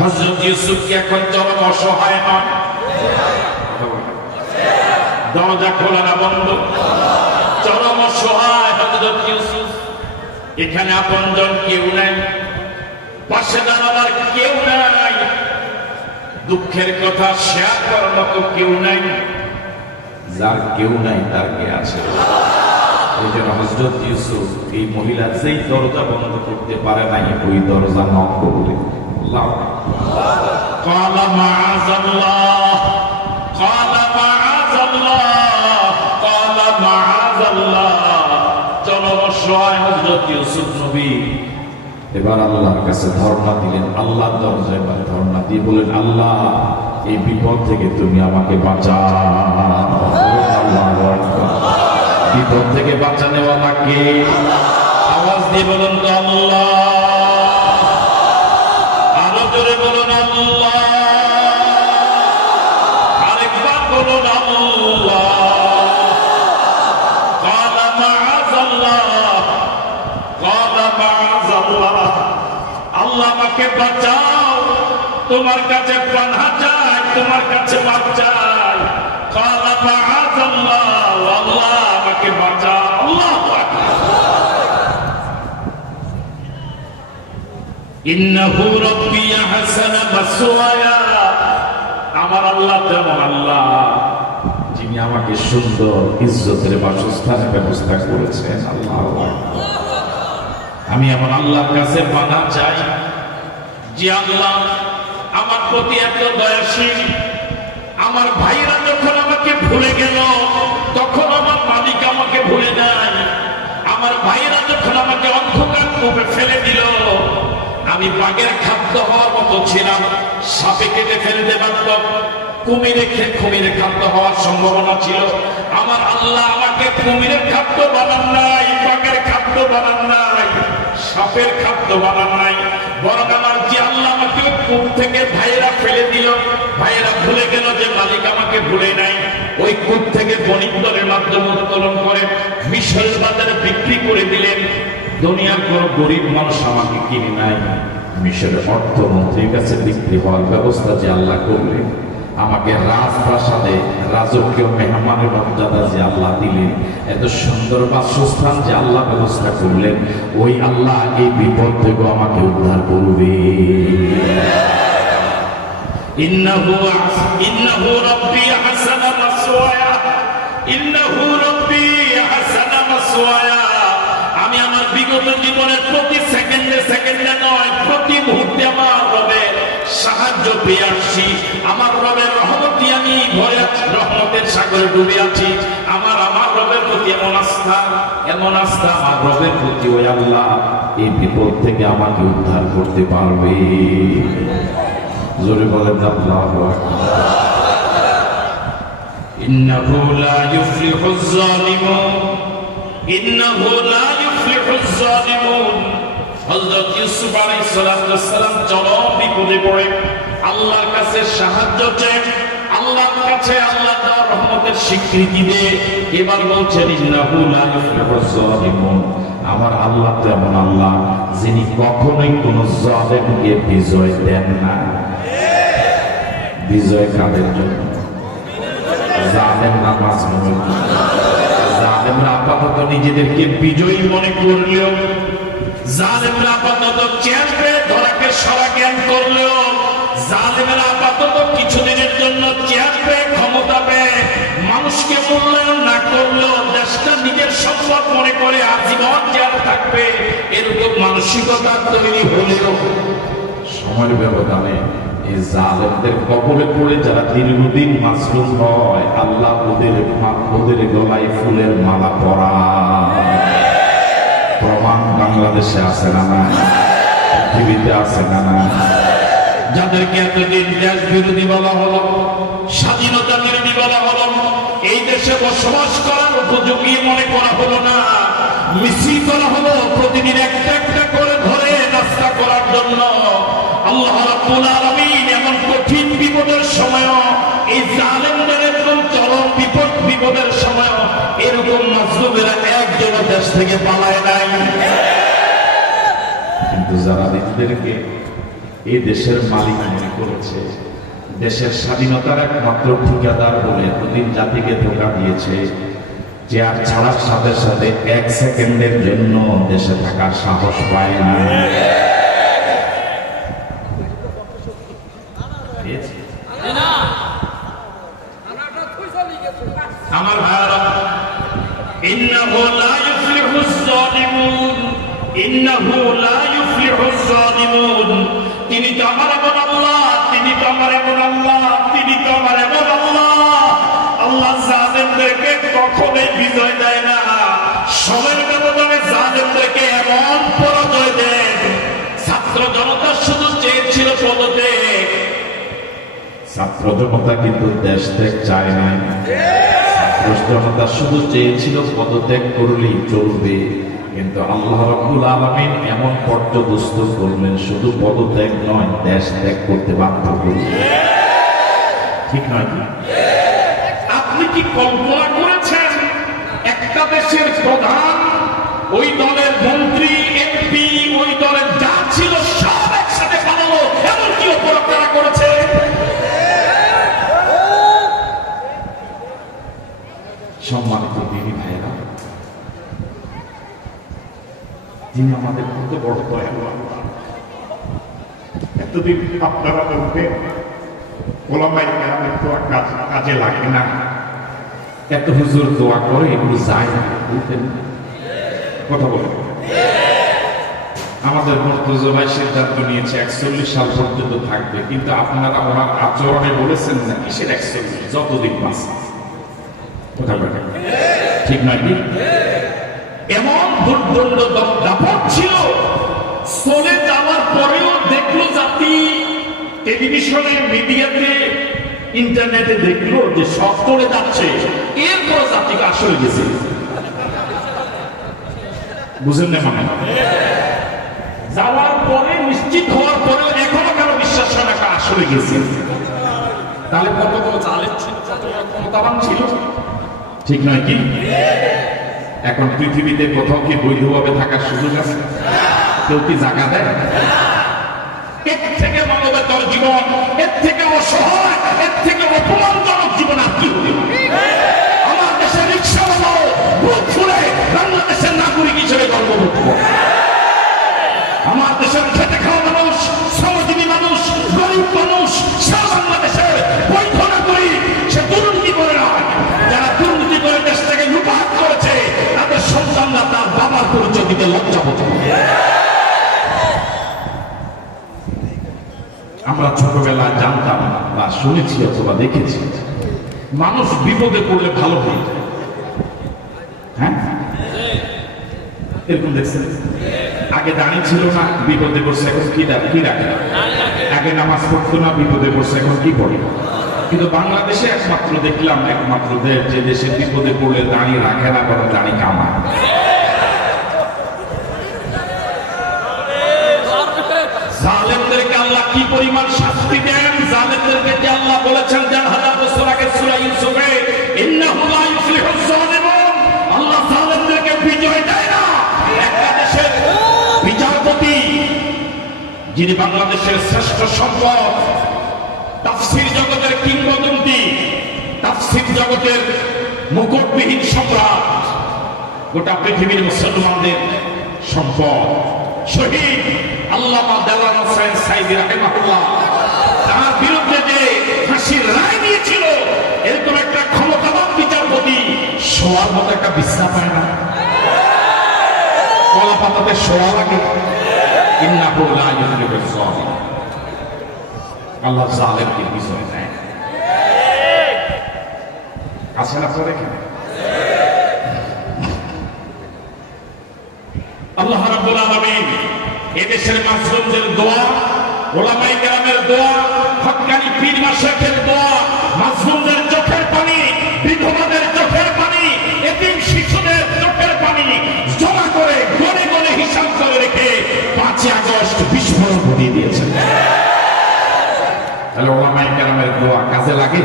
হযরত ইউসুফ কি এখন চরম অসহায় নন? দরজা খোলা না বন্ধ? চরম অসহায় হযরত ইউসুফ। এখানে আপনজন কেউ নাই, পাশে দাঁড়াবার কেউ নাই, দুঃখের কথা শেয়ার করার মতো কেউ নাই। যার কেউ নাই তার কে আছে? এই জন্য হযরত ইউসুফ এই মহিলা যেই দরজা বন্ধ করতে পারে নাই ওই দরজা নক করলে ক্বালা মাআযাল্লাহ, ক্বালা মাআযাল্লাহ, ক্বালা মাআযাল্লাহ। চলো অসহায় হযরত ইউসুফ নবী এবার আল্লাহর কাছে ধর্ণা দিলেন। আল্লাহর দরজায় এবার ধর্ণা দিয়ে বলেন, আল্লাহ এই বিপদ থেকে তুমি আমাকে বাঁচাও। আল্লাহু আকবার। বিপদ থেকে বাঁচানেওয়ালা কে? আওয়াজ দিয়ে বলুন তো আল্লাহ। আরো জোরে বলুন আল্লাহ। আরেকবার বলুন আল্লাহ। ক্বালা মাআযাল্লাহ, ক্বালা মাআযাল্লাহ। আল্লাহ আমাকে বাঁচাও, তোমার কাছে পানাহ চাই, তোমার কাছে মাপ চাই। ক্বালা মাআযাল্লাহ, আল্লাহ আমাকে বাঁচাও। আল্লাহু আকবার। ইন্নাহু রাব্বি আহসানা মাসওয়ায়া। আমার আল্লাহ তেমন আল্লাহ যিনি আমাকে সুন্দর ইজ্জতের বাসস্থানের ব্যবস্থা করেছেন। আল্লাহু আকবার। আমি আমার আল্লাহর কাছে পানাহ চাই যে আল্লাহ আমার প্রতি এত দয়াশীল। আমার ভাইরা যখন আমাকে ভুলে গেল তখন আমার মালিক আমাকে ভুলে নাই। আমার ভাইরা যখন আমাকে অন্ধকার কূপে ফেলে দিল, আমি বাঘের খাদ্য হওয়ার মতো ছিলাম, সাপে কেটে ফেলতে পারত, কুমিরে খাদ্য হওয়ার সম্ভাবনা ছিল। আমার আল্লাহ আমাকে কুমিরের খাদ্য বানান নাই, বাঘের খাদ্য বানান নাই, সাপের খাদ্য বানান নাই, বরং আমার যে আল্লাহ আমাকে কূপ থেকে ভাইয়েরা ফেলে দিল, ভাইয়েরা ভুলে গেল যে মালিক আমাকে ভুলে নাই। ওই কূপ থেকে বণিক দলের মাধ্যমে উত্তোলন করে মিশরের বাজারে বিক্রি করে দিলেন। দুনিয়ার কোন গরিব মানুষ আমাকে কিনে নাই, মিশরের অর্থমন্ত্রীর কাছে বিক্রি হওয়ার ব্যবস্থা যে আল্লাহ করলেন। আমাকে রাজপ্রাসাদে রাজকীয় মেহমানের মর্যাদা যে আল্লাহ দিলেন, এত সুন্দর বাসস্থান যে আল্লাহ ব্যবস্থা করলেন, ওই আল্লাহ এই বিপদ থেকে আমাকে উদ্ধার করবে। ইন্নাহু রাব্বি আহসানা মাসওয়ায়া, ইন্নাহু রাব্বি আহসানা মাসওয়ায়া। আমি আমার বিগত জীবনের প্রতি সেকেন্ডে নয়, প্রতি মুহূর্তে আমার রবের সাহায্য পেয়ে আসছি। আমার রবের রহমতে আমি ভরে আছি, রহমতের সাগরে ডুবে আছি। আমার রবের প্রতি এমন আস্থা আমার রবের প্রতি, ওই আল্লাহ এই বিপদ থেকে আমাকে উদ্ধার করতে পারবে। জোরে বলেন আল্লাহু আকবার। ইন্নাহু লা ইউফলিহুজ যালিমুন, ইন্নাহু লা ইউফলিহুজ যালিমুন। হযরত ইউসুফ আলাইহিস সালাম চরম বিপদে পড়ে আল্লাহর কাছে সাহায্য চায়, আল্লাহর কাছে আল্লাহ তার রহমতের স্বীকৃতি দেয়। এবার বলছেন ইন্নাহু লা ইউফলিহুজ যালিমুন। আমার আল্লাহ তেমন আল্লাহ যিনি কখনোই কোন জালেমকে বিজয় দেন না। বিজয় কাদের জন্য? জালেম না মাজলুমের জন্য। জালেমরা আপাতত নিজেদেরকে বিজয়ী মনে করলেও, জালেমরা আপাতত চেয়ার পেয়ে ধরাকে সরা জ্ঞান করলেও, জালেমেরা আপাতত কিছুদিনের জন্য চেয়ার পেয়ে ক্ষমতা পেয়ে মানুষকে মূল্যায়ন না করলেও দেশটা নিজের সম্পদ মনে করে আজীবন চেয়ার থাকবে, এরকম মানসিকতা তৈরি হলেও সময়ের ব্যবধানে এই জালেমদের কবলে পড়ে যারা দীর্ঘদিন মাসলুম হয়, আল্লাহ ওদের গলায় ফুলের মালা পরায়। প্রমাণ বাংলাদেশে আছে না না? পৃথিবীতে আছে না না? যাদেরকে এতদিন দেশ বিরোধী বলা হলো, স্বাধীনতা বিরোধী বলা হলো, এই দেশে বসবাস করার উপযোগী মনে করা হলো না, মিছিল করা হলো প্রতিদিন একটা একটা করে ধরে নাস্তা করার জন্য। আল্লাহ রাব্বুল আলামিন এমন কঠিন বিপদের সময়, এই জালেমদের একদম চরম বিপদের সময় এরকম মাজলুমেরা একজন দেশ থেকে পালায় নাই। কিন্তু যারা নিজেদেরকে এই দেশের মালিক মনে করেছে, দেশের স্বাধীনতার একমাত্র ঠিকাদার বলে এতদিন জাতিকে ধোঁকা দিয়েছে যে আর ছাড়ার সাথে সাথে 1 সেকেন্ডের জন্য দেশে থাকার সাহস পায় না। আমার ভাইরা, ইন্নাহু লা ইফলিহুজ যালিমুন, ইন্নাহু লা ইফলিহুজ যালিমুন। তিনি তো আমার এমন আল্লাহ, তিনি তো আমার এমন আল্লাহ, তিনি তো আমার এমন আল্লাহ। আল্লাহ জালেমদেরকে কখনোই বিজয় দেয় না। সময়ের ব্যবধানে জালেমদেরকে এমন পরাজয় দেন। ছাত্র জনতা শুধু চেয়েছিল পদত্যাগ, ছাত্র জনতা কিন্তু দেশ ত্যাগ চায় নাই। ছাত্র জনতা শুধু চেয়েছিল পদত্যাগ করলেই চলবে, কিন্তু আল্লাহ রাব্বুল আলামিন এমন পর্যদস্ত করলেন, শুধু পদত্যাগ নয়, দেশ ত্যাগ করতে বাধ্য করলেন। ঠিক নয় কি? আপনি কি কল্পনা করেছেন একটা দেশের প্রধান, ওই দলের মন্ত্রী, এমপি, ওই দলের যা ছিল সব একসাথে পালালো, এমন কি অপরাধ তারা করেছে? সম্মানিত দিনী ভাইরা, তিনি আমাদের কত বড় দয়ালু আল্লাহ। এতদিন আপনারা বলবে ওলামায়ে কেরামের দোয়া কাজে লাগে না, এত হুজুর দোয়া করে এগুলো যায় না, বলতেন কথা বলেন। আমাদের মুর্তজা ভাই সিদ্ধান্ত নিয়েছে 41 সাল পর্যন্ত থাকবে, কিন্তু আপনারা ওনার আচরণে বলেছেন না কিসের 41, যতদিন বাঁচে। কথা বলেন ঠিক নয় কি? এমন দুর্দণ্ড দাপট ছিল, চলে যাওয়ার পরেও দেখলো জাতি, টেলিভিশনে, মিডিয়াতে, ইন্টারনেটে দেখলো যে সব চলে যাচ্ছে, এরপর জাতিকে আসলে গেছে। বুঝেন না? মানে যাওয়ার পরে, নিশ্চিত হওয়ার পরেও এখনো কেন বিশ্বাস হয় না আসলে গেছে? তাহলে কত বড় জালেম ছিল, কত বড় ক্ষমতাবান ছিল, ঠিক নয় কি? এখন পৃথিবীতে কোথাও কি বৈধভাবে থাকার সুযোগ আছে? কেউ কি জায়গা দেয়? এর থেকে মানবেতর জীবন, এর থেকে অসহায়, এর থেকে অপমানজনক জীবন আর কি হতে পারে? আমার দেশের রিক্সাওয়ালাও বুক ফুলে বাংলাদেশের নাগরিক হিসেবে গর্ববোধ করে। আমার দেশের খেটে খাওয়া মানুষ, শ্রমজীবী মানুষ, গরিব মানুষ, সারা বাংলাদেশের বৈধ নাগরিক, সে দুর্নীতি করে না। যারা দুর্নীতি করে দেশ থেকে লুটপাট করেছে, তাদের সন্তানরা তার বাবার পরিচয় দিতে লজ্জা বোধ করে। আমরা ছোটবেলায় জানতাম বা শুনেছি অথবা দেখেছি, মানুষ বিপদে পড়লে ভালো হয়ে যায়। হ্যাঁ, এরকম দেখছেন? আগে দাঁড়িয়ে ছিল না, বিপদে পড়ছে, এখন কি রাখে? আগে নামাজ পড়তো না, বিপদে পড়ছে, এখন কি পড়ে? কিন্তু বাংলাদেশে একমাত্র দেখলাম, একমাত্র দেশ যে দেশে বিপদে পড়লে দাঁড়িয়ে রাখে না, বরং দাঁড়িয়ে কামায়। জালেমদেরকে আল্লাহ কি পরিমাণ শাস্তি দেন! জালেমদেরকে যে আল্লাহ বলেছেন 1000 বছর আগে সূরা ইউসুফে, ইন্নাহু লা ইফলিহুজ যালিমুন, আল্লাহ জালেমদেরকে বিজয় দেয় না। একটা দেশের বিচারপতি, যিনি বাংলাদেশের শ্রেষ্ঠ সম্পদ, তাফসীর জগতের কিংবদন্তি, তাফসীর জগতের মুকুটবিহীন সম্রাট, গোটা পৃথিবীর মুসলমানদের সম্পদ, শহীদ আল্লামা দেওয়ান হোসেন সাইদি রাহিমাহুল্লাহ, তার বিরুদ্ধে যে ফাঁসির রায় দিয়েছিল, এরকম একটা ক্ষমতাবান বিচারপতি শোয়ার মতো একটা বিশ্রাম পায় না। কলা পাতাতে শোয়া লাগে। ইন্নাহু লা ইফলিহুজ যালিমুন, আল্লাহ জালেমকে বিজয় দেয়। আছে না পরে আল্লাহ রাব্বুল আলামিন এদেশের মাসলুমদের দোয়া, ওলামায়ে কেরামের দোয়া, হক্কানি পীর মাশায়েখের দোয়া, মাসলুমদের চোখের পানি, বিধবাদের চোখের পানি, এতিম শিশুদের চোখের পানি জমা করে গনে গনে হিসাব করে রেখে 5 আগস্ট বিস্ফোরণ ঘটিয়ে দিয়েছেন। তাহলে ওলামায়ে কেরামের দোয়া কাজে লাগে?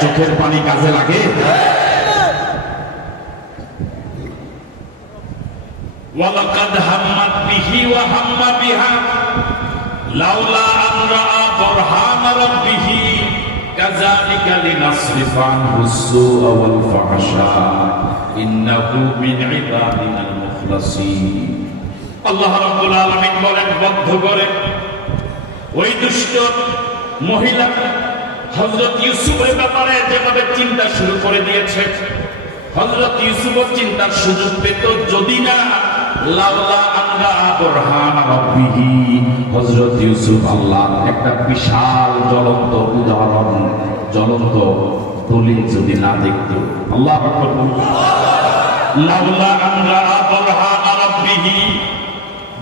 চোখের পানি কাজে লাগে? ওয়ালাকাদ হাম্মাত বিহি ওয়া হাম্মা বিহা লাউলা আন রাআ বুরহান রাব্বিহি কাযালিকা লিনাসরিফা আনহু সুআ ওয়াল ফাহশা ইন্নাহু মিন ইবাদিনাল মুখলাসিন। আল্লাহ রাব্বুল আলামিন বলেন, বদ্ধ করে ওই দুষ্ট মহিলা হযরত ইউসুফের ব্যাপারে যেভাবে চিন্তা শুরু করে দিয়েছে, হযরত ইউসুফও চিন্তার সুযোগ পেত যদি না লাউলা আন রাআ বুরহান রাব্বিহি, হযরত ইউসুফ আল্লাহর একটা বিশাল জ্বলন্ত উদাহরণ, জ্বলন্ত দলিল যদি না দেখত। আল্লাহু আকবার। লাউলা আন রাআ বুরহান রাব্বিহি,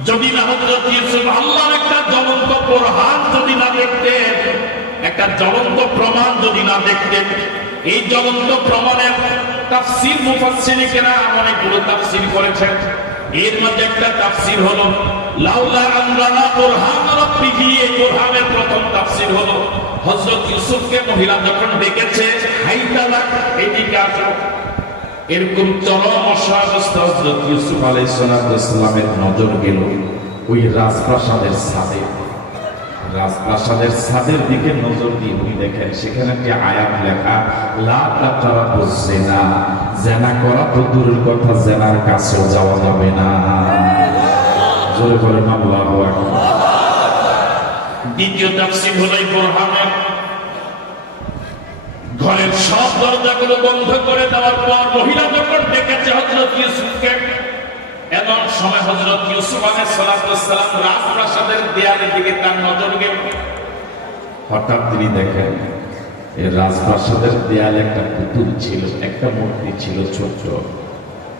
যদি না হযরত ইউসুফ আল্লাহর একটা জ্বলন্ত বুরহান যদি না দেখতেন, একটা জ্বলন্ত প্রমাণ যদি না দেখতেন। এই জ্বলন্ত প্রমাণের তাফসীর মুফাসসিরিনে কেরাম অনেকগুলো তাফসীর করেছেন। এর মধ্যে একটা তাফসীর হলো লাউলা আন রাআ বুরহান রাব্বিহি, এই বুরহানের প্রথম তাফসীর হলো হযরত ইউসুফকে মহিলা যখন ডেকেছে, হাইতালাক এদিকে আসো, এরকম চরম অসহায়তা হযরত ইউসুফ আলাইহিস সালামের নজর গেল ওই রাজপ্রাসাদের ছাদে। রাজপ্রাসাদের ছাদের দিকে নজর দিয়ে উনি দেখেন সেখানে একটি আয়াত লেখা, লা তাকরাবুজ জিনা, জিনা করা তো দূরের কথা, জিনার কাছেও যাওয়া যাবে না। জোরে বলেন আল্লাহু আকবার। দ্বিতীয় তাফসীর হলো এই বুরহানের ঘরের সব দরজাগুলো বন্ধ করে দেওয়ার পর মহিলা যখন ডেকেছে হযরত ইউসুফকে, এমন সময় হযরত ইউসুফ আলাইহিস সালাম রাজপ্রাসাদের দেয়ালের দিকে তার নজর গেল। হঠাৎ তিনি দেখেন এই রাজপ্রাসাদের দেয়ালে একটা পুতুল ছিল, একটা মূর্তি ছিল ছোট।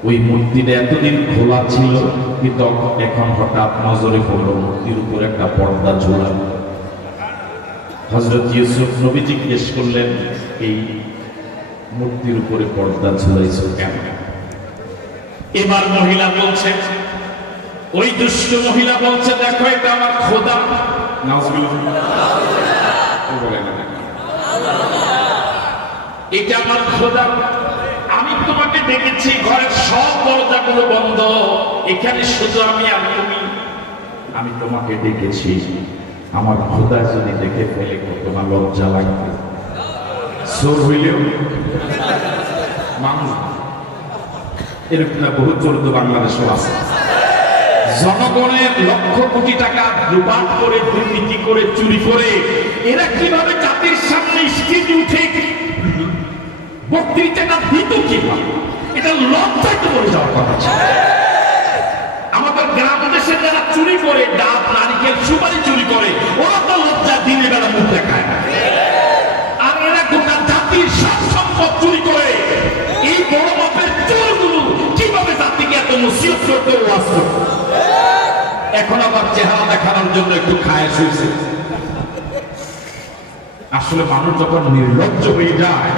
ওই মূর্তিটা এতদিন খোলা ছিল, কিন্তু এখন হঠাৎ নজরে পড়ল মূর্তির উপর একটা পর্দা ঝোলানো। হযরত ইউসুফ নবী জিজ্ঞেস করলেন, এই মূর্তির উপরে পর্দা ঝুলাইছো কেন? এবার মহিলা বলছে, ওই দুষ্ট মহিলা বলছে, দেখো এটা আমার খোদা। এটা আমার খোদা, আমি তোমাকে ডেকেছি, ঘরের সব দরজাগুলো বন্ধ, এখানে শুধু আমি আর তুমি। আমি তোমাকে ডেকেছি, আমার খোদা যদি দেখে ফেলে তোমার লজ্জা লাগবে। চোর হইলেও মানুষ, এরকম বহু চোর তো বাংলাদেশও আছে। জনগণের লক্ষ কোটি টাকা লুপাট করে, দুর্নীতি করে, চুরি করে এরা কিভাবে জাতির সামনে স্টেজে উঠে বক্তৃতাটা দিত কিভাবে? এটা লজ্জায় তো পড়ে যাওয়ার কথা ছিল। আমাদের গ্রাম দেশে যারা চুরি করে, ডাব, নারিকেল, সুপারি চুরি করে, ওরা তো লজ্জা দিনের বেলা মুখ দেখায় না। আর এরা গোটা জাতির সব সম্পদ চুরি করে। এই বড় মাপের চোরগুলো কিভাবে জাতিকে এত নসিহত করতে, ওয়াজ করতে, এখন আবার চেহারা দেখানোর জন্য একটু খায় শুয়েছে। আসলে মানুষ যখন নির্লজ্জ হয়ে যায়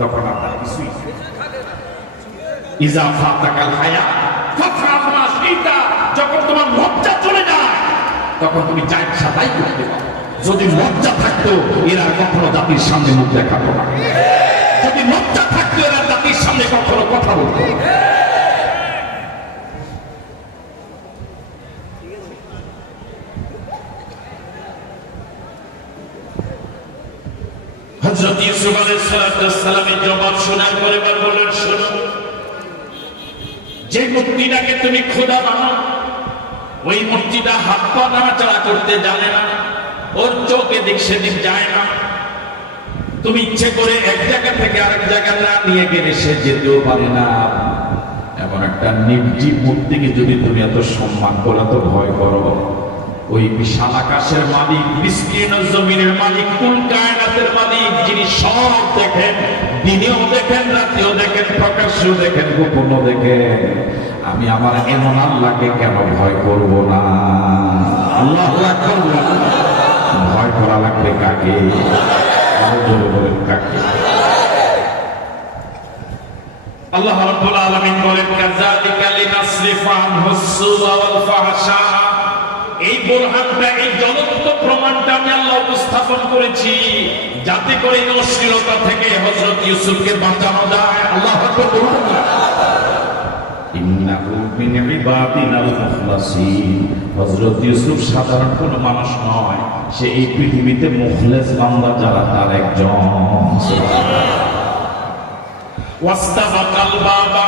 তখন আপনার কিছুই ইজা ফাতাকাল হায়া ফাফরাহ মা শিতা, যখন তোমার লজ্জা চলে যায় তখন তুমি যা ইচ্ছা তাই করতে পারো। যদি লজ্জা থাকতো এরা কখনো জাতির সামনে মুখ দেখাতো না। যদি লজ্জা থাকতো এরা জাতির সামনে কখনো কথা বলতো না। হযরত ইউসুফ আলাইহিস সালামের জবাব শোনার পরে বললেন, শোনো, যে মূর্তিটাকে তুমি খোদা মানো, ওই মূর্তিটা হাত পা নাড়াচাড়া করতে জানে না, ওর চোখ এদিক সেদিক যায় না। তুমি ইচ্ছে করে এক জায়গা থেকে আরেক জায়গা না নিয়ে গেলে সে যেতেও পারে না। এমন একটা নির্জীব মূর্তিকে যদি তুমি এত সম্মান করো, এত ভয় করো, ওই বিশাল আকাশের মালিক, বিস্তীর্ণ জমিনের মালিক, কুল কায়নাতের মালিক, যিনি সব দেখেন, দিনেও দেখেন, রাতেও দেখেন, প্রকাশ্যেও দেখেন, গোপনও দেখেন, আমি আমার এমন আল্লাহকে কেন ভয় করব না? আল্লাহু আকবার। ভয় করা লাগবে কাকে? আরো জোরে বলেন কাকে? আল্লাহ রাব্বুল আলামিন বলেন, কাযালিকা লিনাসরিফা আনহু সুআ ওয়াল ফাহশা। এই বুরহানটা, এই জ্বলন্ত প্রমাণটা আমি আল্লাহ উপস্থাপন করেছি যাতে করে এই অশ্লীলতা থেকে হযরত ইউসুফকে বাঁচানো যায়। আল্লাহু আকবার। ইন্নাহু মিন ইবাদিনাল মুখলাসিন। হযরত ইউসুফ সাধারণ কোনো মানুষ নয়, সে এই পৃথিবীতে মুখলেস বান্দা যারা তার একজন। ওয়াস্তাবাকাল বাবা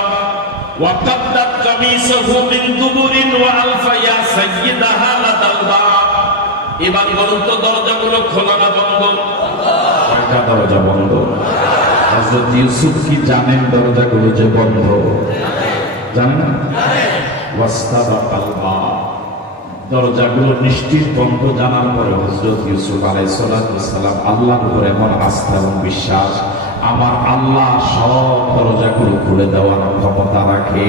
ওয়া কাদ্দাত কামিসাহু মিন দুবুরিন ওয়া আলফা ইয়া সাইয়্যিদাহা লাদাল বাব। এবার বলুন তো দরজাগুলো খোলা না বন্ধ? কয়টা দরজা বন্ধ? হযরত ইউসুফ কি জানেন দরজাগুলো যে বন্ধ? জানেন না? ওয়াস্তাবাকাল বাব, দরজাগুলো নিশ্চিত বন্ধ জানার পরে হযরত ইউসুফ আলাইহিস সালাম আল্লাহর উপর এমন আস্থা এবং বিশ্বাস, আমার আল্লাহ সব দরজাগুলো খুলে দেওয়ার ক্ষমতা রাখে।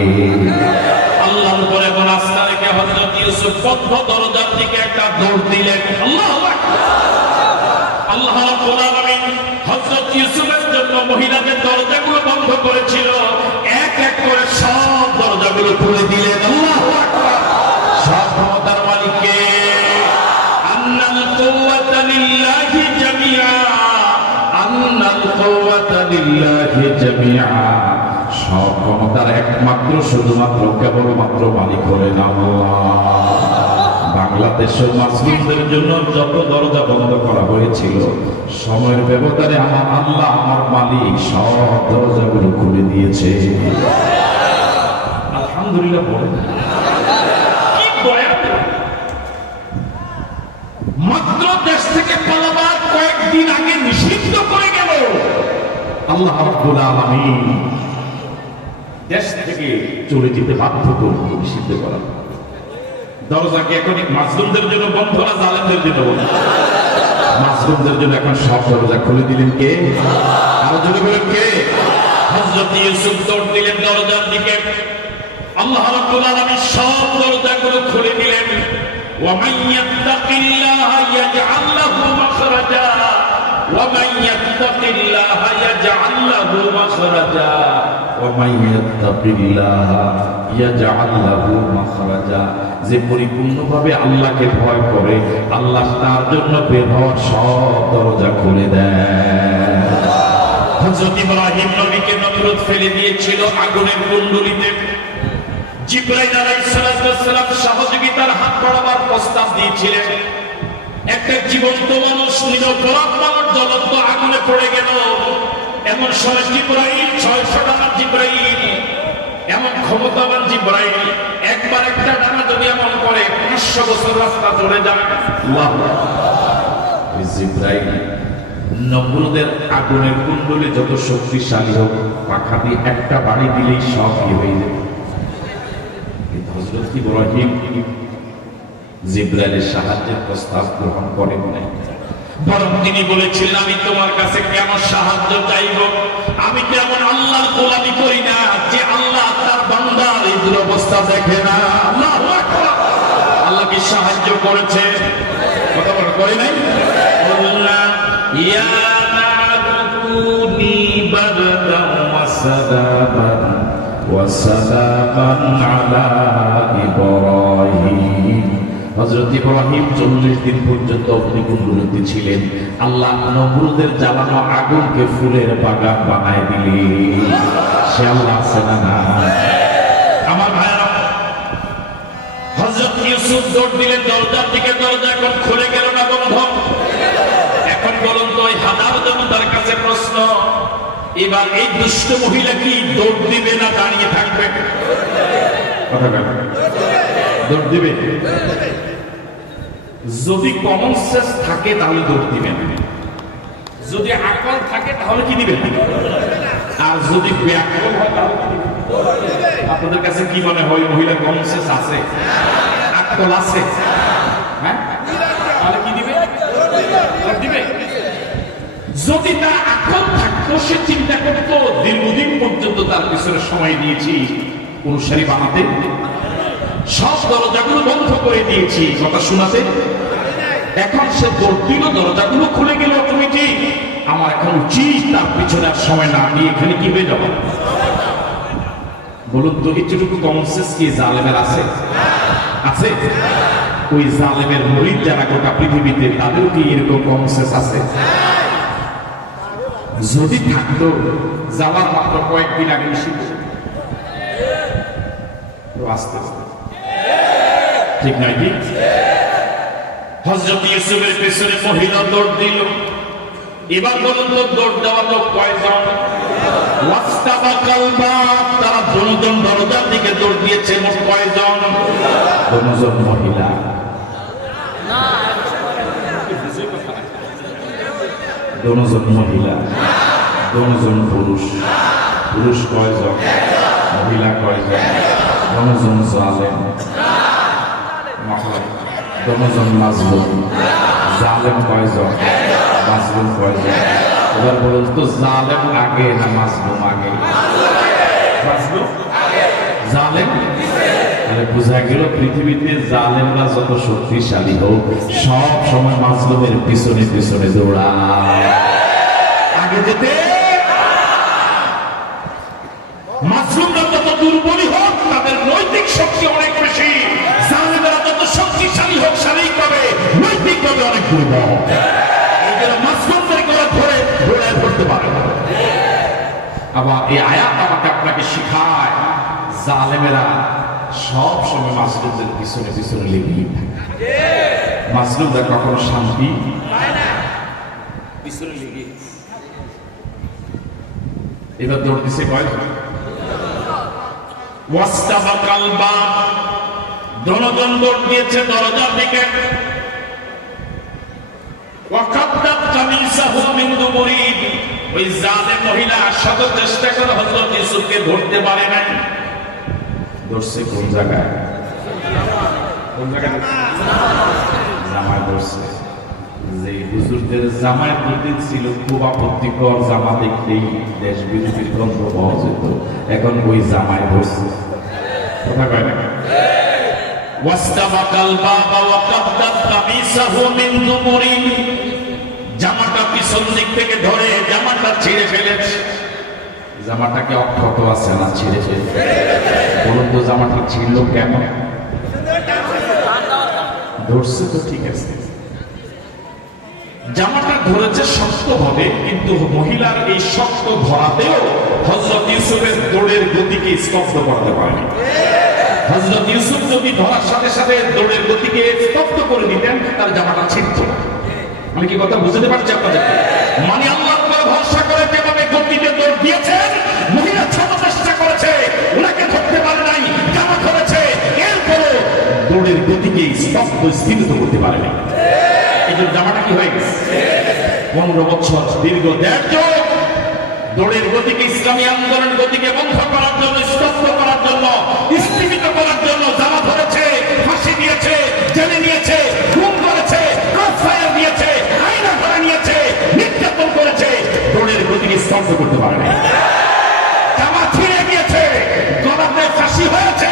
আল্লাহর উপর এমন আস্থা রেখে হযরত ইউসুফ বন্ধ দরজার দিকে একটা দৌড় দিলেন। আল্লাহু আকবার। আল্লাহ রাব্বুল আলামিন হযরত ইউসুফের জন্য মহিলাদের দরজাগুলো বন্ধ করেছিল, এক এক করে সব দরজাগুলো খুলে দিলেন। আল্লাহু আকবার। সব ক্ষমতার মালিক কে? আন্নাল কুওয়াতা লিল্লাহি জামিআ, আন্নাল কুওয়াতা লিল্লাহি জামিআ। সব ক্ষমতার একমাত্র শুধুমাত্র কেবলমাত্র মালিক হলেন আল্লাহ। বাংলাদেশের মুসলিমদের জন্য যত দরজা বন্ধ করা হয়েছিল, সময়ের ব্যবধানে আমার আল্লাহ, আমার মালিক সব দরজাগুলো খুলে দিয়েছে। আলহামদুলিল্লাহ বলেন। মাত্র দেশ থেকে পালাবার কয়েকদিন আগে নিষিদ্ধ করে গেল আল্লাহ রাব্বুল আলামিন। দেশ থেকে চলে যেতে বাধ্য করল, নিষিদ্ধ করা। দরজা কি এখন মাজলুমদের জন্য বন্ধ না জালেমদের জন্য বন্ধ? মাজলুমদের জন্য এখন সব দরজা খুলে দিলেন কে? আরো জোরে বলেন কে? হযরত ইউসুফ দৌড় দিলেন দরজার দিকে। আল্লাহ রাব্বুল আলামিন সব দরজাগুলো খুলে দিলেন। ওয়া মান ইয়াত্তাকিল্লাহা ইয়াজআল লাহু মাখরাজা, ওয়া মান ইয়াত্তাকিল্লাহা ইয়াজআল লাহু মাখরাজা, ওয়া মান ইয়াত্তাকিল্লাহা ইয়াজআল লাহু মাখরাজা। যে পরিপূর্ণভাবে আল্লাহকে ভয় করে, আল্লাহ তার জন্য বের হওয়ার সব দরজা খুলে দেয়। হযরত ইব্রাহিম নবীকে নমরুদ ফেলে দিয়েছিল আগুনের কুণ্ডলিতে। জিবরাইল আলাইহিস সালাম সহযোগিতার হাত বাড়াবার প্রস্তাব দিয়েছিলেন। একটা জীবন্ত মানুষ, নিরপরাধ মানুষ জ্বলন্ত আগুনে পড়ে গেল। এমন সময় জিবরাইল, 600 ডানার জিবরাইল, এমন ক্ষমতাবান জিবরাইল, একবার একটা ডানা যদি এমন করে 500 বছর রাস্তা চলে যায়। জিবরাইল নমরুদের আগুনের কুণ্ডলী যত শক্তিশালী হোক, পাখা দিয়ে একটা বাড়ি দিলেই সব হয়ে যায়। হযরত ইব্রাহিম জিবরাইলের সাহায্যের প্রস্তাব গ্রহণ করেন নাই, বরং তিনি বলেছিলেন, আমি তোমার কাছে কেন সাহায্য চাইব? আমি কেমন আল্লাহর গোলামি করি না যে আল্লাহ তার বান্দার এই দুরবস্থা দেখে না। আল্লাহু আকবার। আল্লাহ কি সাহায্য করেছে? কথা বলে করে নাই? বললাম ইয়া নাকুনি বারদান ওয়া সালামান ওয়া সালামান আলা ইব্রাহিম। হযরত ইব্রাহিম 40 দিন পর্যন্ত অগ্নিকুণ্ডলিতে ছিলেন। আল্লাহ নমরুদের জ্বালানো আগুনকে ফুলের বাগান বানায় দিলেন। সে আল্লাহ আছে না? আমার ভাইরা, হযরত ইউসুফ দৌড় দিলেন দরজার দিকে। দরজা এখন খুলে গেল না বন্ধ? এখন বলুন তো, ওই হাজার জনতার কাছে প্রশ্ন, এবার এই দুষ্ট মহিলা কি দৌড় দিবে না দাঁড়িয়ে থাকবে? কথা বলেন। দৌড় দিবে? যদি কমন সেন্স থাকে তাহলে দৌড় দিবেন, যদি আকল থাকে তাহলে কি দিবেন, আর যদি ব্যাকল হয় তাহলে কি দিবেন? আপনাদের কাছে কি মনে হয়, মহিলা কমন সেন্স আছে, আকল আছে? হ্যাঁ, তাহলে কি দিবে? দৌড় দিবে। যদি তার আকল থাকতো, সে চিন্তা করতো দীর্ঘদিন পর্যন্ত তার পিছনে সময় দিয়েছি অনুসারী বানাতে, সব দরজাগুলো বন্ধ করে দিয়েছি কথা শোনাতে। এখন সে দৌড় দিল, দরজাগুলো খুলে গেল অটোমেটিক। আমার এখন উচিত তার পিছনে আর সময় না দিয়ে এখানে কি হয়ে যাবো? বলুন তো, এতটুকু কমন সেন্স কি জালেমের আছে? আছে? ওই জালেমের মুরিদ যারা গোটা পৃথিবীতে, তাদেরও কি এরকম কমন সেন্স আছে? যদি থাকতো, যাওয়ার মাত্র কয়েকদিন আগে নিষিদ্ধ। আস্তে আস্তে, ঠিক নয় কি? হযরত ইউসুফের পেছনে মহিলা দৌড় দিল। এবার বলুন তো দৌড় দেওয়া লোক কয়জন? ওয়াস্তাবাকাল বাব, তারা দুজন দরজার দিকে দৌড় দিয়েছে। মোট কয়জন? দুজন মহিলা। দুজন মহিলা, দুজন পুরুষ। পুরুষ কয়জন? মহিলা কয়জন? দুজন জালেম, দুজন মাজলুম। জালেম কয়জন? মাজলুম কয়জন? এবার বলুন তো জালেম আগে না মাজলুম আগে? মাজলুম জালেম। তাহলে বোঝা গেল পৃথিবীতে জালেমরা যত শক্তিশালী হোক সব সময় মাজলুমের পিছনে পিছনে দৌড়ায়, আগে যেতে। মাজলুমরা যত দুর্বলী হোক তাদের নৈতিক শক্তি অনেক বেশি, জালেমরা যত শক্তিশালী হোক শারীরিকভাবে নৈতিকভাবে অনেক দুর্বল। আবার এই আয়াত আমাকে আপনাকে শিখায় জালেমেরা সব সময় মাজলুমদের পিছনে পিছনে লেগেই থাকে। মাজলুমরা কখনো শান্তি পিছনে লেগে। এবার দৌড় দিছে কয়জন? ওয়াস্তাবাকাল বাব, দুজন দৌড় দিয়েছে দরজার দিকে। ওয়াকাদ্দাত কামিসাহু মিন দুবুরিন, ওই জালেম মহিলা শত চেষ্টা করে হযরত ইউসুফকে ধরতে পারে নাই। ধরছে কোন জায়গায়? কোন জায়গায়? জামায় ধরছে। যে হুজুরদের জামায় প্রতি ছিল খুব আপত্তিকর, জামা দেখলেই দেশ বিরোধীর গন্ধ পাওয়া যেত, এখন ওই জামায় ধরছে। কথা কয় না? ওয়াস্তাবাকাল বাবা ওয়াকাদ্দাত কামিসাহু মিন দুবুরিন, জামাটা পিছন দিক থেকে ধরে জামাটা ছিঁড়ে ফেলেছে। জামাটাকে অক্ষত আছে না ছিঁড়ে ফেলেছে? বলুন তো জামাটা ছিঁড়ল কেন? ধরছে তো ঠিক আছে, জামাটা ধরেছে শক্তভাবে, কিন্তু মহিলার এই শক্ত ধরাতেও হযরত ইউসুফের দৌড়ের গতিকে স্তব্ধ করতে পারেনি। হযরত ইউসুফ যদি ধরার সাথে সাথে দৌড়ের গতিকে স্তব্ধ করে দিতেন তার জামাটা ছিঁড়ত। আমি কি কথা বুঝতে পারছি আপনাদেরকে? মানে আল্লাহর উপর ভরসা করে যেভাবে গতিতে দৌড় দিয়েছেন, মহিলা ছোট চেষ্টা করেছে, ওনাকে ধরতে পারে নাই, জামা ধরেছে, এরপরও দৌড়ের গতিকে স্তব্ধ স্থিমিত করতে পারেনি। এই জন্য জামাটা কি হয়ে গেছে? 15 বছর দীর্ঘ 1.5 যুগ দৌড়ের গতিকে, ইসলামী আন্দোলনের গতিকে বন্ধ করার জন্য, স্তব্ধ করার জন্য, স্থিমিত করার জন্য জামা ধরেছে, ফাঁসি দিয়েছে, জেলে নিয়েছে, খুন করেছে, ক্রসফায়ার দিয়েছে, আয়না ধরে নিয়েছে, নির্যাতন করেছে, দৌড়ের গতিকে স্তব্ধ করতে পারে না। জামা ছিঁড়ে গিয়েছে, গলাতে ফাঁসি হয়েছে,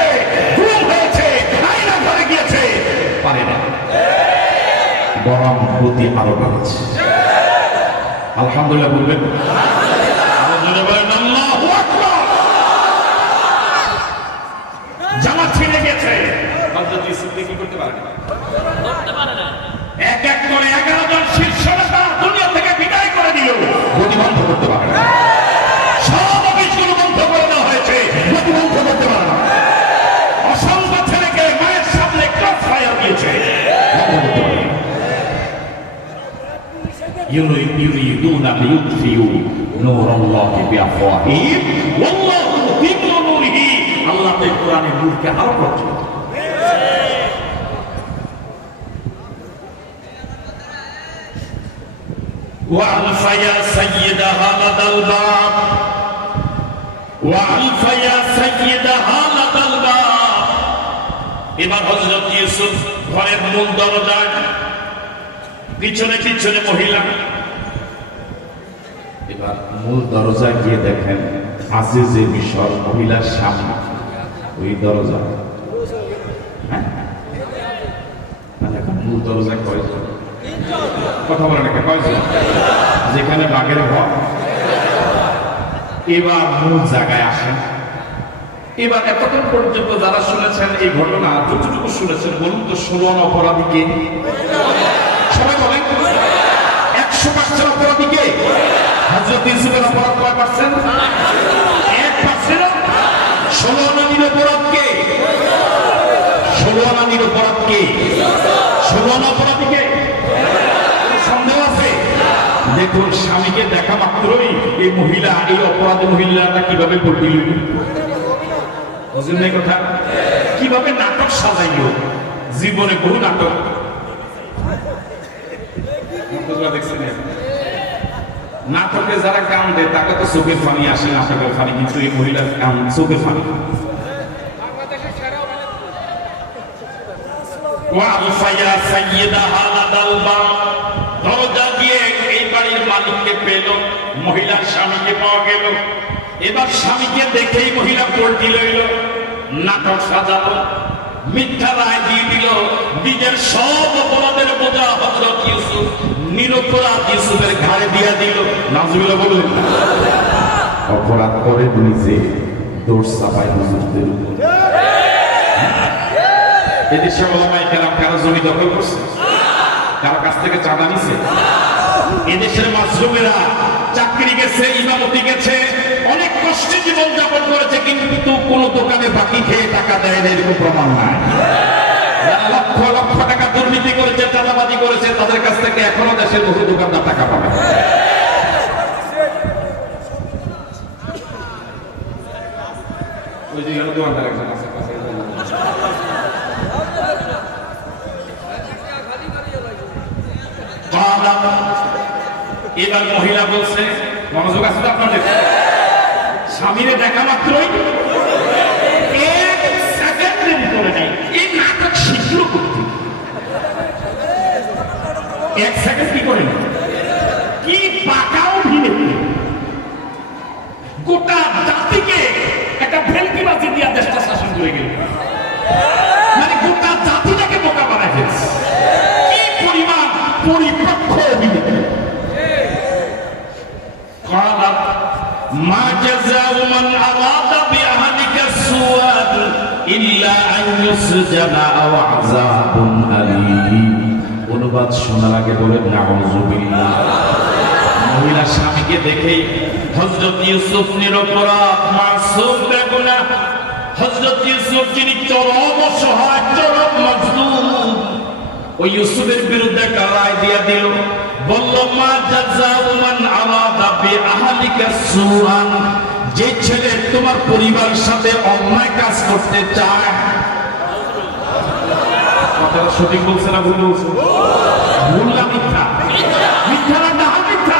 খুন হয়েছে, আয়না ধরে গিয়েছে, পারে না। বরং গতি আরো বাড়ছে। আলহামদুলিল্লাহ বলবেন? জামা ছিঁড়ে গেছে, হযরত ইউসুফকে কি করতে পারে না? এক এক করে 11 জন শীর্ষ নেতা দুনিয়া থেকে বিদায় করে দিল, গতি বন্ধ করতে পারে না। সব অফিসগুলো বন্ধ করে দেওয়া হয়েছে, গতি বন্ধ করতে পারে না। অসংখ্য ছেলেকে মায়ের সামনে ক্রস ফায়ার দিয়েছে, বন্ধ করতে পারে না। ইউরিদুনা লিইউতফিউ নূরাল্লাহি বিআফওয়াহিহিম ওয়াল্লাহু মুতিম্মু নূরিহি, আল্লাহ তাআলা কোরআনের নূরকে আরো প্রজ্বলিত। وألف يا سيدها لدى الباب وألف يا سيدها لدى الباب। এবার হযরত ইউসুফ ঘরের মূল দরজায়, পিছনে পিছনে মহিলা। এবার মূল দরজায় গিয়ে দেখেন আজিজে মিশর মহিলার সামনে ওই দরজা। হ্যাঁ, এখন মূল দরজায় কয়জন? কথা বলেন একটা, কয়জন? যেখানে বাঘের ঘর। এবার মূল জায়গায় আসেন। এবার এতক্ষণ পর্যন্ত যারা শুনেছেন এই ঘটনা, যতটুকু শুনেছেন বলুন তো 16 অপরাধীকে? সবাই বলেন 100% অপরাধীকে? হযরত ইউসুফের অপরাধ কয় পার্সেন্ট? 1%। 16 নবীর অপরাধকে 16 আনা নিরপরাধ কে? 16 আনা অপরাধীকে সন্দেহ আছে? দেখুন, স্বামীকে দেখা মাত্রই এই মহিলা, এই অপরাধী মহিলাটা কিভাবে পড়িল, বুঝলেন না কথা? কিভাবে নাটক সাজাইল, জীবনে বহু নাটক দেখছেন। নাটকে যারা কান দেয় তাকে তো চোখের পানি আসে, নাটকের পানি, কিন্তু এই মহিলার কান চোখের পানি। দরজা দিয়ে এই বাড়ির মালিককে পেল, মহিলার স্বামীকে পাওয়া গেল। এবার স্বামীকে দেখেই মহিলা পল্টি লইল, নাটক সাজালো, মিথ্যা রায় দিয়ে দিল, নিজের সব অপরাধের বোঝা হযরত ইউসুফ নিরপরাধ ইউসুফের ঘাড়ে দিয়া দিল। নাউজুবিল্লাহ বললেন। অপরাধ করে নিজে দোষ চাপায় হুজুরদের উপর। এদেশে ওলামায়ে কেরাম কারো জমি দখল করছে, কারো কাছ থেকে চাঁদা নিছে? এদেশের মাসরুমেরা চাকরি গেছে, ইমামতি গেছে, অনেক কষ্টে জীবন যাপন করেছে, কিন্তু কোনো দোকানে বাকি খেয়ে টাকা দেয় না, এরকম প্রমাণ নাই। যারা লক্ষ লক্ষ টাকা দুর্নীতি করেছে, চাঁদাবাজি করেছে, তাদের কাছ থেকে এখনো দেশের বহু দোকানদার টাকা পাবে। ওই যে দোকানদার একজন আছে, এবার মহিলা বলছে, মনোযোগ আছে তো আপনাদের? স্বামীরে দেখা মাত্রই এক সেকেন্ডের ভিতরে নাই, এই নাটক শিখল করতে। এক সেকেন্ড কি করে না, কি পাকাও ভিড়ে গোটা জাতিকে একটা ভেলকিবাজি দিয়া দেশটা শাসন করে গেল, মানে গোটা জাতিটাকে বোকা বানায় ফেলছে। কি পরিমাণ পরিপক্ষ অভিনয়! মা জাযাউ মান আরাদা বিআহলিকা সুআন ইল্লা আন ইউসজানা আও আযাবুন আলীম। অনুবাদ শোনার আগে বলেন নাউযুবিল্লাহ। মহিলা স্বামীকে দেখেই হযরত ইউসুফ নিরপরাধ, মাসুম, বেগুনাহ, হযরত ইউসুফ যিনি চরম অসহায়, চরম মজলুম, ওই ইউসুফের বিরুদ্ধে একটা রায় দিয়া দিল, বলল মা জাযাউ মান আরাদা বিআহলিকা সুআন, যে ছেলে তোমার পরিবারের সাথে অন্যায় কাজ করতে চায়। কথাটা সঠিক বলছে না ভুল বলছে? ভুল না মিথ্যা? মিথ্যা না ডাহা মিথ্যা?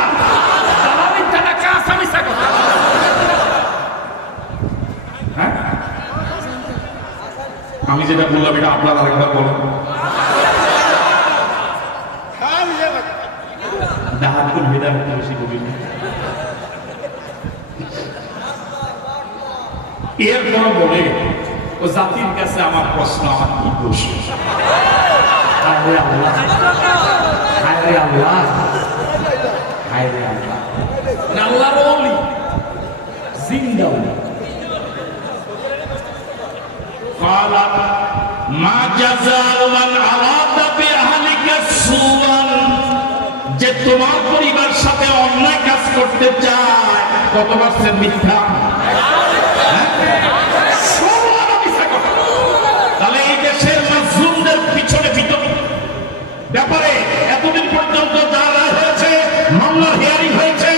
ডাহা মিথ্যা না কাঁচা মিথ্যা কথা? হ্যাঁ, আমি যেটা বললাম এটা আপনারা আরেকবার বলেন। এরপর বলে, ও জাতির কাছে আমার প্রশ্ন, আমার কি দোষ? হায়রে আল্লাহ, হায়রে আল্লাহ, হায়রে আল্লাহ। আল্লাহর ওলি, জিন্দা ওলি। قالت ما جزاء من أراد بأهلك سوءا, যে তোমার পরিবার সাথে অন্যায় কাজ করতে চায়। কতবার সে মিথ্যা? তাহলে এই দেশের মাজলুমদের পিছনে ব্যাপারে এতদিন পর্যন্ত যা রায় হয়েছে, মামলার হিয়ারিং হয়েছে,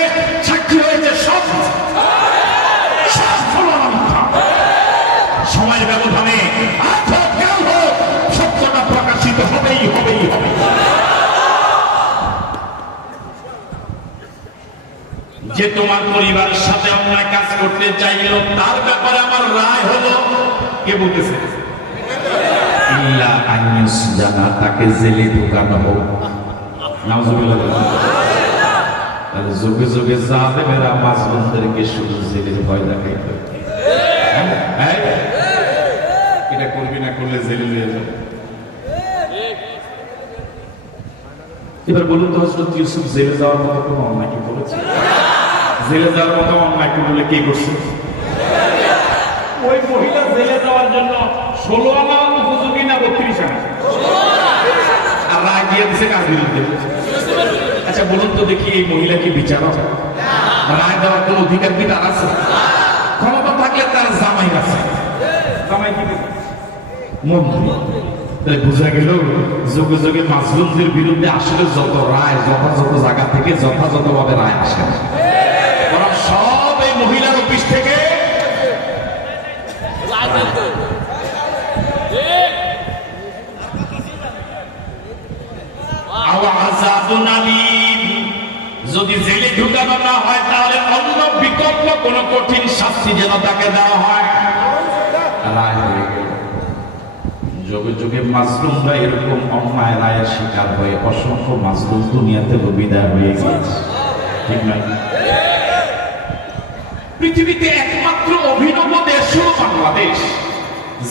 সাক্ষী হয়েছে, সব সময়ের ব্যবধানে সত্যটা প্রকাশিত হবেই হবেই হবে। যে তোমার পরিবারের সাথে অন্যায় কাজ করতে চাইল, তার ব্যাপারে আমার রায় হলো, কে বলতেছে? ইল্লা আন ইউসজানা, তাকে জেলে ঢোকানো হোক। নাউযুবিল্লাহ। তাহলে যুগে যুগে জালেমেরা মাজলুমদেরকে শুধু জেলের ভয় দেখাইতো। এটা করবি না, করলে জেলে নিয়ে যাবে। এবার বলুন তো, হযরত ইউসুফ জেলে যাওয়ার মতো কোনো অন্যায় কি করেছে? জেলে যাওয়ার মতো অন্যায় করলে কে করছে? ওই মহিলা জেলে যাওয়ার জন্য 16 আনা উপযোগী না 32 আনা? আর রায় দিয়ে দিছে কার বিরুদ্ধে? আচ্ছা বলুন তো দেখি, এই মহিলা কি বিচারক? রায় দেওয়ার কোন অধিকার কি তার আছে? ক্ষমতা থাকলে তার জামাই আছে, জামাই কি মন্ত্রী। তাই বোঝা গেল যোগে যোগে মাজলুমদের বিরুদ্ধে আসলে যত রায় যথাযথ জায়গা থেকে যথাযথভাবে রায় আসে না, ওরা সব এই মহিলার অফিস থেকে যদি জেলে ঢুকানো না হয় তাহলে অন্য বিকল্প কোন কঠিন শাস্তি যেন তাকে দেওয়া হয়। রায় হয়ে গেল। যুগে যুগে মাজলুমরা এরকম অন্যায় রায়ের শিকার হয়ে অসংখ্য মাজলুম দুনিয়া থেকে বিদায় হয়ে গেছে, ঠিক না? পৃথিবীতে একমাত্র অভিনব দেশ হল বাংলাদেশ,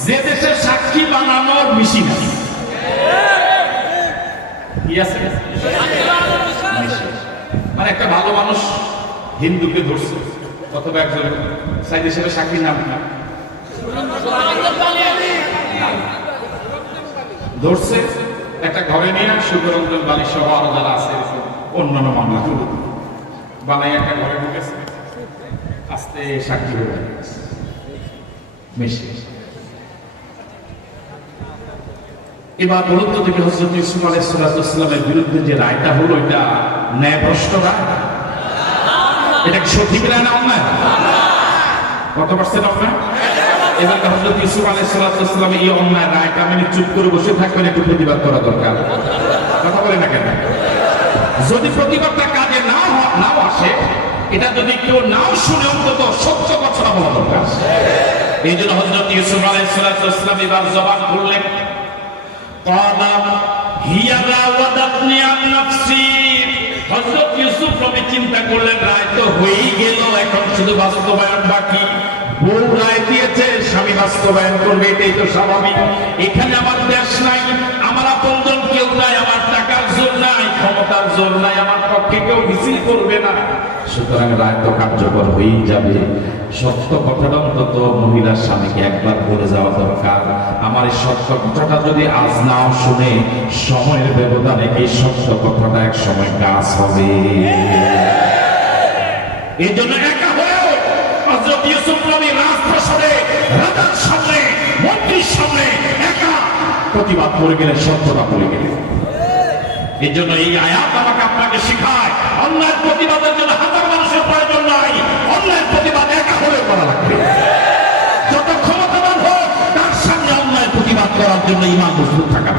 যে দেশে সাক্ষী বানানোর মেশিন আছে। কি আছে? মানে একটা ভালো মানুষ হিন্দুকে ধরছে অথবা একজন সাইদ হিসেবে সাক্ষীর নাম কি ধরছে, একটা ঘরে নিয়ে সুন্দরঞ্জন বালি সহ আরো যারা আছে অন্যান্য মামলা করল বানাই একটা ঘরে ঢুকেছে, আস্তে সাক্ষী হয়ে মেশিন। এবার বলতো থেকে হযরত ইউসুফ আলাইহিস সালামের বিরুদ্ধে যে রায়টা হলো এটা ন্যায়ভ্রষ্ট রায়, এটা কি সঠিক রায় না অন্যায়? কত পার্সেন্ট অন্যায়? এবার হযরত ইউসুফ আলাইহিস সালাম এই অন্যায় রায়টা মেনে চুপ করে বসে থাকবেন, একটু প্রতিবাদ করা দরকার। কথা বলে না কেন? যদি প্রতিবাদটা কাজে নাও আসে, এটা যদি কেউ নাও শুনে অন্তত সত্য কথা বলা দরকার। এই জন্য হযরত ইউসুফ আলাইহিস সালাম এবার জবান খুললেন, হযরত ইউসুফ নবী চিন্তা করলেন রায় তো হয়েই গেল, এখন শুধু বাস্তবায়ন বাকি। বউ রায় দিয়েছে, স্বামী বাস্তবায়ন করবে, এটাই তো স্বাভাবিক। এখানে আমার দেশ নাই, আমার আপনজন কেউ নাই, আমার টাকার জোর নাই, ক্ষমতার জোর নাই, আমার পক্ষে কেউ মিছিল করবে না, সুতরাং রায় তো কার্যকর হয়েই যাবে। সত্য কথাটা অন্তত মহিলার স্বামীকে একবার বলে যাওয়া দরকার। আমার এই সত্য কথাটা যদি আজ নাও শুনে, সময়ের ব্যবধানে এই সত্য কথাটা এক সময় কাজ হবে। এই জন্য একা হয়েও হযরত ইউসুফ নবী রাজপ্রাসাদে রাজার সামনে মন্ত্রীর সামনে একা প্রতিবাদ করে গেলেন, সত্যটা বলে গেলেন। এই জন্য এই আয়াত আমাকে আপনাকে শিখায় অন্যায়ের প্রতিবাদের জন্য হাজার মানুষের প্রয়োজন নাই, অন্যায়ের প্রতিবাদ একা হলে করা লাগবে। যত ক্ষমতাবান হোক তার সামনে অন্যায়ের প্রতিবাদ করার জন্য ইমান মজবুত থাকা।